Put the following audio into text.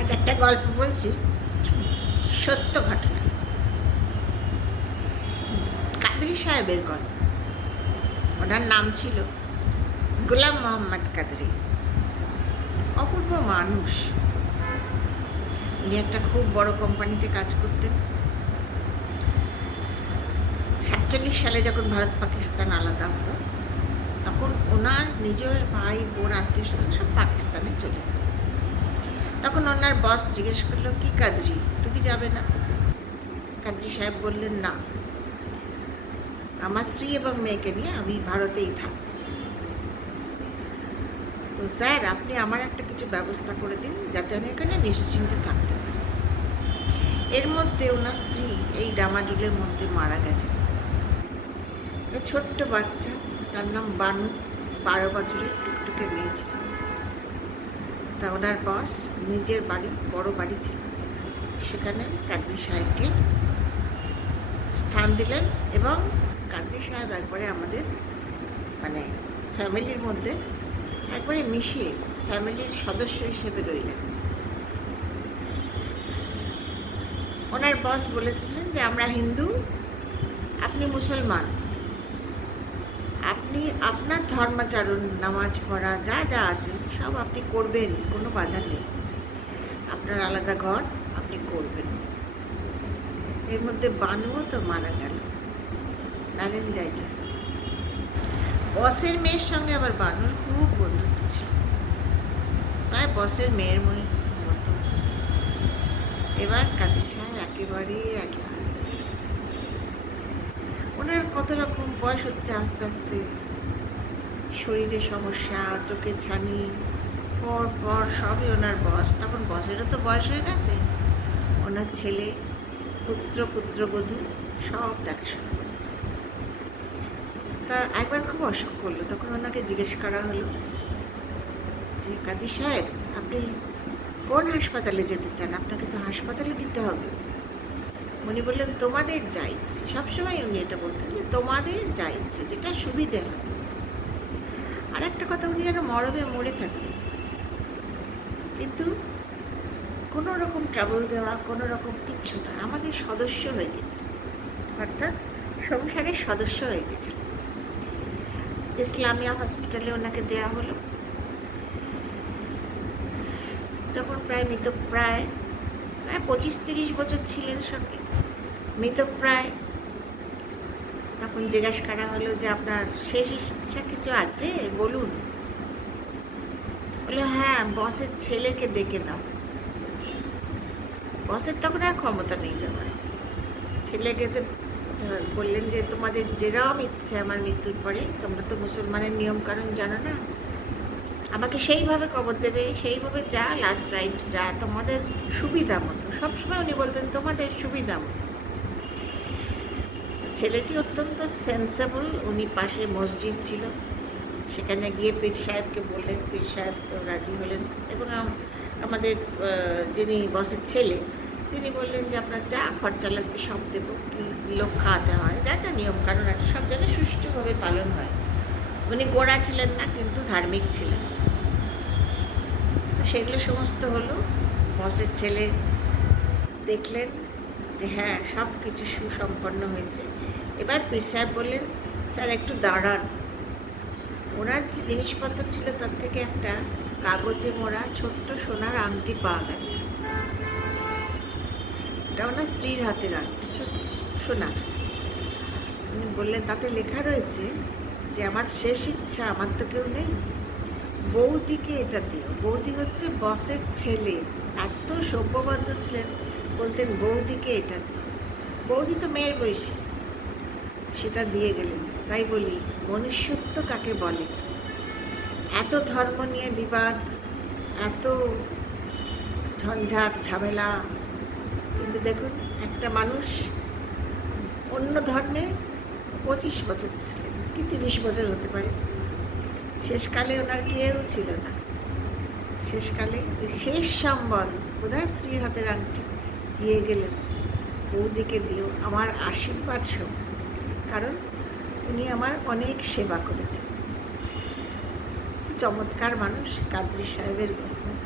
আজ একটা গল্প বলছি, সত্য ঘটনা। কাদরি সাহেবের গল্প। ওনার নাম ছিল গোলাম মোহাম্মদ কাদরি। অপূর্ব মানুষ। উনি একটা খুব বড় কোম্পানিতে কাজ করতেন। সাতচল্লিশ সালে যখন ভারত পাকিস্তান আলাদা হলো, তখন ওনার নিজের ভাই, বোন আত্মীয় স্বজন সব পাকিস্তানে চলে গেল। তখন ওনার বস জিজ্ঞেস করল, কি কাদরি? তুমি যাবে না? কাদরি সাহেব বললেন, না। আমার স্ত্রী এবং মেয়েকে নিয়ে আমি ভারতেই থাকব। তো স্যার, আপনি আমার একটা কিছু ব্যবস্থা করে দিন, যাতে আমি এখানে নিশ্চিন্তে থাকতে পারি। এর মধ্যে ওনার স্ত্রী এই ডামাডুলের মধ্যে মারা গেছে ছোট্ট বাচ্চা, তার নাম বানু, বারো বছরের টুকটুকে মেয়ে ছিল। তা ওনার বস, নিজের বাড়ি, বড় বাড়ি ছিল। সেখানে কাদরি সাহেবকে স্থান দিলেন এবং কাদরি সাহেব একবারে আমাদের মানে ফ্যামিলির মধ্যে একবারে মিশিয়ে ফ্যামিলির সদস্য হিসেবে রইলেন। ওনার বস বলেছিলেন যে, আমরা হিন্দু, আপনি মুসলমান। আপনি আপনার ধর্মাচরণ, নামাজ পড়া, যা যা আছে, সব আপনি করবেন, কোনো বাধা নেই। আপনার আলাদা ঘর, আপনি করবেন। এর মধ্যে বানুও তো মারা গেল। ম্যালেঞ্জাইটিস বসের মেয়ের সঙ্গে আবার বানুর খুব বন্ধুত্ব ছিল। প্রায় বসের মেয়ের মই মতো। এবার কাজী সাহেব একেবারেই একলা। ওনার কত রকম বয়স হচ্ছে আস্তে আস্তে? শরীরে সমস্যা, চোখে ছানি, পর পর সবই ওনার বস। তখন বসেরও তো বয়স হয়ে গেছে। ওনার ছেলে, পুত্র পুত্র পুত্রবধূ সব দেখাশোনা করত। তা একবার খুব অসুখ করল, তখন ওনাকে জিজ্ঞেস করা হলো যে, কাজী সাহেব, আপনি কোন হাসপাতালে যেতে চান? আপনাকে তো হাসপাতালে দিতে হবে। উনি বললেন, তোমাদের যা ইচ্ছে। সবসময় উনি এটা বলতেন যে, তোমাদের যা ইচ্ছে, যেটা সুবিধে হয় আর একটা কথা উনি যেন মরমে মরে থাকতেন কিন্তু কোনো রকম ট্রাবল দেওয়া, কোনো রকম কিচ্ছু না, আমাদের সদস্য হয়ে গেছে। অর্থাৎ সংসারের সদস্য হয়ে গেছে। ইসলামিয়া হসপিটালে ওনাকে দেয়া হলো। যখন প্রায় মৃতপ্রায় প্রায় পঁচিশ তিরিশ বছর ছিলেন সঙ্গে। মৃতপ্রায় তখন জিজ্ঞাসা করা হলো যে আপনার শেষ ইচ্ছা কিছু আছে? বলুন। বলল হ্যাঁ বসের ছেলেকে ডেকে দাও। বসের তখন আর ক্ষমতা নেই যাবার ছেলেকে বললেন যে, তোমাদের যেরকম ইচ্ছে আমার মৃত্যুর পরে, তোমরা তো মুসলমানের নিয়ম কানুন জানো না। আমাকে সেইভাবে কবর দেবে, সেইভাবে যা লাস্ট রাইট যা তোমাদের সুবিধা মতো। সবসময় উনি বলতেন, তোমাদের সুবিধা মতো। ছেলেটি অত্যন্ত সেন্সেবল উনি পাশে মসজিদ ছিল। সেখানে গিয়ে পীর সাহেবকে বললেন, পীর সাহেব তো রাজি হলেন। এবং আমাদের যিনি বসের ছেলে, তিনি বললেন যে, আপনার যা খরচা লাগবে সব দেবো। কি লোক খাওয়াতে হয়, যা যা নিয়ম কানুন আছে, সব যেন সুষ্ঠুভাবে পালন হয়। উনি গোড়া ছিলেন না, কিন্তু ধার্মিক ছিলেন। তো সেগুলো সমস্ত হলো, বসের ছেলে দেখলেন যে হ্যাঁ সব কিছু সুসম্পন্ন হয়েছে। এবার পীর সাহেব বললেন, স্যার, একটু দাঁড়ান। ওনার যে জিনিসপত্র ছিল, তার থেকে একটা কাগজে মোড়া ছোট্ট সোনার আংটি পাওয়া গেছে। এটা ওনার স্ত্রীর হাতের আংটি, ছোট সোনার। উনি বললেন, তাতে লেখা রয়েছে যে আমার শেষ ইচ্ছা, আমার তো কেউ নেই। বৌদিকে এটা দিও। বৌদি হচ্ছে বসের ছেলে। এত সভ্যভদ্র ছিলেন বলতেন, বৌদিকে এটা দিও। বৌদি তো মেয়ের বয়সী। সেটা দিয়ে গেলেন। তাই বলি, মনুষ্যত্ব কাকে বলে? এত ধর্ম নিয়ে বিবাদ, এত ঝঞ্ঝাট, ঝামেলা। কিন্তু দেখুন, একটা মানুষ অন্য ধর্মে পঁচিশ বছর ছিলেন কি তিরিশ বছর হতে পারে। শেষকালে ওনার কেউ ছিল না। শেষকালে শেষ সম্বল বোধহয় স্ত্রীর হাতের আংটি দিয়ে গেলেন। বৌদিকে দিও আমার আশীর্বাদ শোক কারণ উনি আমার অনেক সেবা করেছেন। চমৎকার মানুষ, কাদরি সাহেবের গল্প।